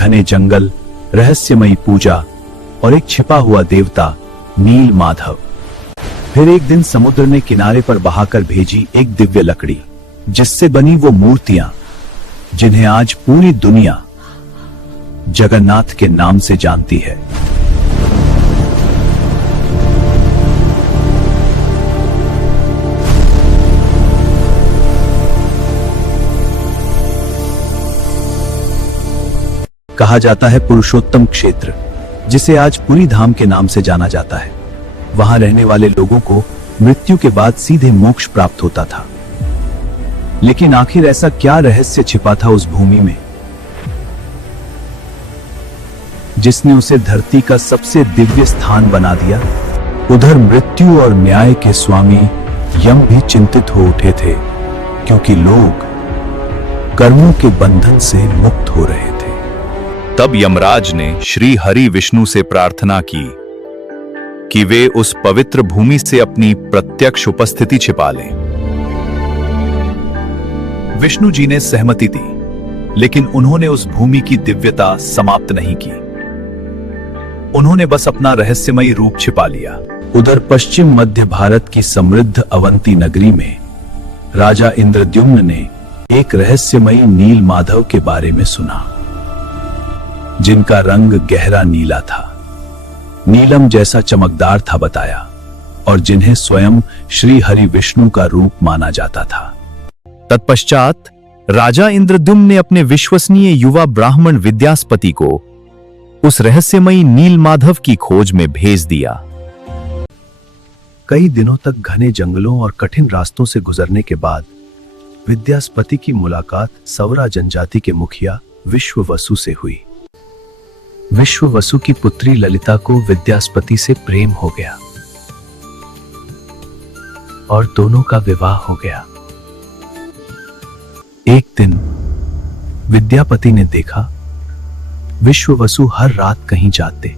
घने जंगल, रहस्यमयी पूजा और एक छिपा हुआ देवता नील माधव। फिर एक दिन समुद्र ने किनारे पर बहाकर भेजी एक दिव्य लकड़ी, जिससे बनी वो मूर्तियां जिन्हें आज पूरी दुनिया जगन्नाथ के नाम से जानती है। कहा जाता है पुरुषोत्तम क्षेत्र, जिसे आज पुरी धाम के नाम से जाना जाता है, वहां रहने वाले लोगों को मृत्यु के बाद सीधे मोक्ष प्राप्त होता था। लेकिन आखिर ऐसा क्या रहस्य छिपा था उस भूमि में, जिसने उसे धरती का सबसे दिव्य स्थान बना दिया? उधर मृत्यु और न्याय के स्वामी यम भी चिंतित हो उठे थे, क्योंकि लोग कर्मों के बंधन से मुक्त हो रहे थे। तब यमराज ने श्री हरि विष्णु से प्रार्थना की कि वे उस पवित्र भूमि से अपनी प्रत्यक्ष उपस्थिति छिपा लें। विष्णु जी ने सहमति दी, लेकिन उन्होंने उस भूमि की दिव्यता समाप्त नहीं की। उन्होंने बस अपना रहस्यमयी रूप छिपा लिया। उधर पश्चिम मध्य भारत की समृद्ध अवंती नगरी में राजा इंद्रद्युम्न ने एक रहस्यमयी नील माधव के बारे में सुना, जिनका रंग गहरा नीला था, नीलम जैसा चमकदार था बताया, और जिन्हें स्वयं श्री हरि विष्णु का रूप माना जाता था। तत्पश्चात राजा इंद्रद्युम्न ने अपने विश्वसनीय युवा ब्राह्मण विद्यास्पति को उस रहस्यमयी नील माधव की खोज में भेज दिया। कई दिनों तक घने जंगलों और कठिन रास्तों से गुजरने के बाद विद्यास्पति की मुलाकात सवरा जनजाति के मुखिया विश्ववसु से हुई। विश्ववसु की पुत्री ललिता को विद्यास्पति से प्रेम हो गया और दोनों का विवाह हो गया। एक दिन विद्यापति ने देखा विश्ववसु हर रात कहीं जाते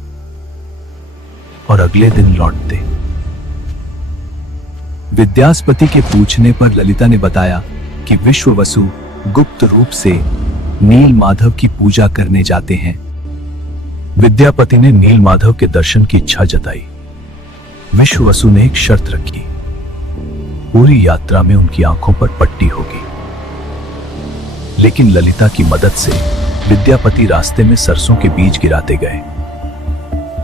और अगले दिन लौटते। विद्यास्पति के पूछने पर ललिता ने बताया कि विश्ववसु गुप्त रूप से नील माधव की पूजा करने जाते हैं। विद्यापति ने नील माधव के दर्शन की इच्छा जताई। विश्ववसु ने एक शर्त रखी, पूरी यात्रा में उनकी आंखों पर पट्टी होगी। लेकिन ललिता की मदद से विद्यापति रास्ते में सरसों के बीज गिराते गए।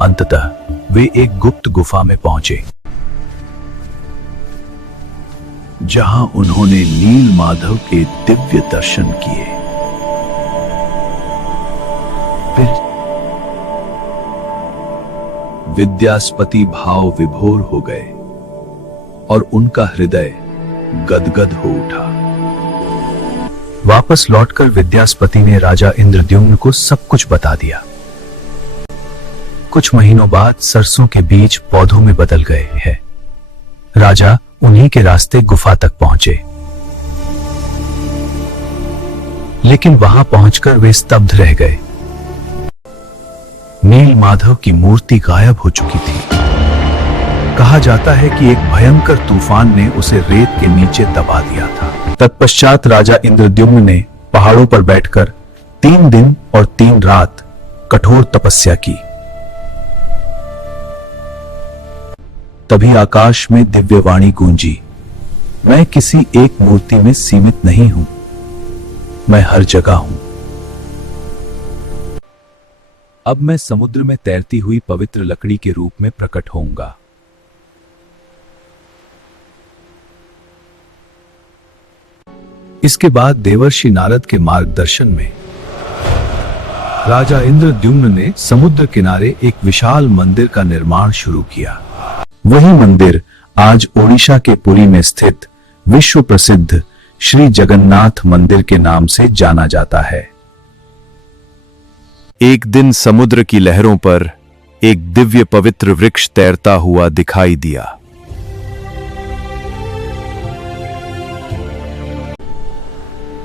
अंततः वे एक गुप्त गुफा में पहुंचे, जहां उन्होंने नील माधव के दिव्य दर्शन किए। फिर विद्यास्पति भाव विभोर हो गए और उनका हृदय गदगद हो उठा। वापस लौटकर विद्यास्पति ने राजा इंद्रद्युम्न को सब कुछ बता दिया। कुछ महीनों बाद सरसों के बीज पौधों में बदल गए हैं। राजा उन्हीं के रास्ते गुफा तक पहुंचे, लेकिन वहां पहुंचकर वे स्तब्ध रह गए। नील माधव की मूर्ति गायब हो चुकी थी। कहा जाता है कि एक भयंकर तूफान ने उसे रेत के नीचे दबा दिया था। तत्पश्चात राजा इंद्रद्युम्न ने पहाड़ों पर बैठकर 3 दिन और 3 रात कठोर तपस्या की। तभी आकाश में दिव्यवाणी गूंजी, मैं किसी एक मूर्ति में सीमित नहीं हूं, मैं हर जगह हूं। अब मैं समुद्र में तैरती हुई पवित्र लकड़ी के रूप में प्रकट होऊंगा। इसके बाद देवर्षि नारद के मार्गदर्शन में राजा इंद्रद्युम्न ने समुद्र किनारे एक विशाल मंदिर का निर्माण शुरू किया। वही मंदिर आज ओडिशा के पुरी में स्थित विश्व प्रसिद्ध श्री जगन्नाथ मंदिर के नाम से जाना जाता है। एक दिन समुद्र की लहरों पर एक दिव्य पवित्र वृक्ष तैरता हुआ दिखाई दिया।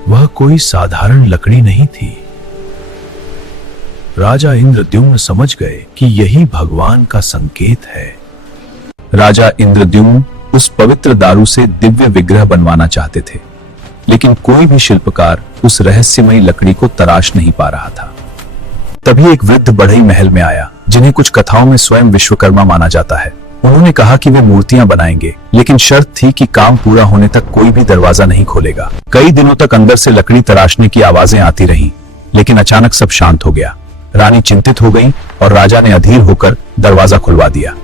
वह कोई साधारण लकड़ी नहीं थी। राजा इंद्रद्युम्न समझ गए कि यही भगवान का संकेत है। राजा इंद्रद्युम्न उस पवित्र दारू से दिव्य विग्रह बनवाना चाहते थे, लेकिन कोई भी शिल्पकार उस रहस्यमयी लकड़ी को तराश नहीं पा रहा था। तभी एक वृद्ध बढ़ई महल में आया, जिन्हें कुछ कथाओं में स्वयं विश्वकर्मा माना जाता है। उन्होंने कहा कि वे मूर्तियां बनाएंगे, लेकिन शर्त थी कि काम पूरा होने तक कोई भी दरवाजा नहीं खोलेगा। कई दिनों तक अंदर से लकड़ी तराशने की आवाजें आती रहीं, लेकिन अचानक सब शांत हो गया। रानी चिंतित हो गई और राजा ने अधीर होकर दरवाजा खुलवा दिया।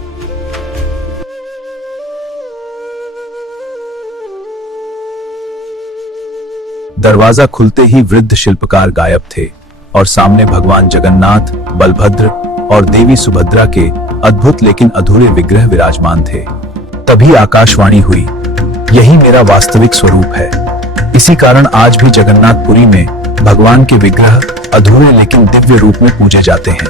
दरवाजा खुलते ही वृद्ध शिल्पकार गायब थे और सामने भगवान जगन्नाथ, बलभद्र और देवी सुभद्रा के अद्भुत लेकिन अधूरे विग्रह विराजमान थे। तभी आकाशवाणी हुई, यही मेरा वास्तविक स्वरूप है। इसी कारण आज भी जगन्नाथपुरी में भगवान के विग्रह अधूरे लेकिन दिव्य रूप में पूजे जाते हैं।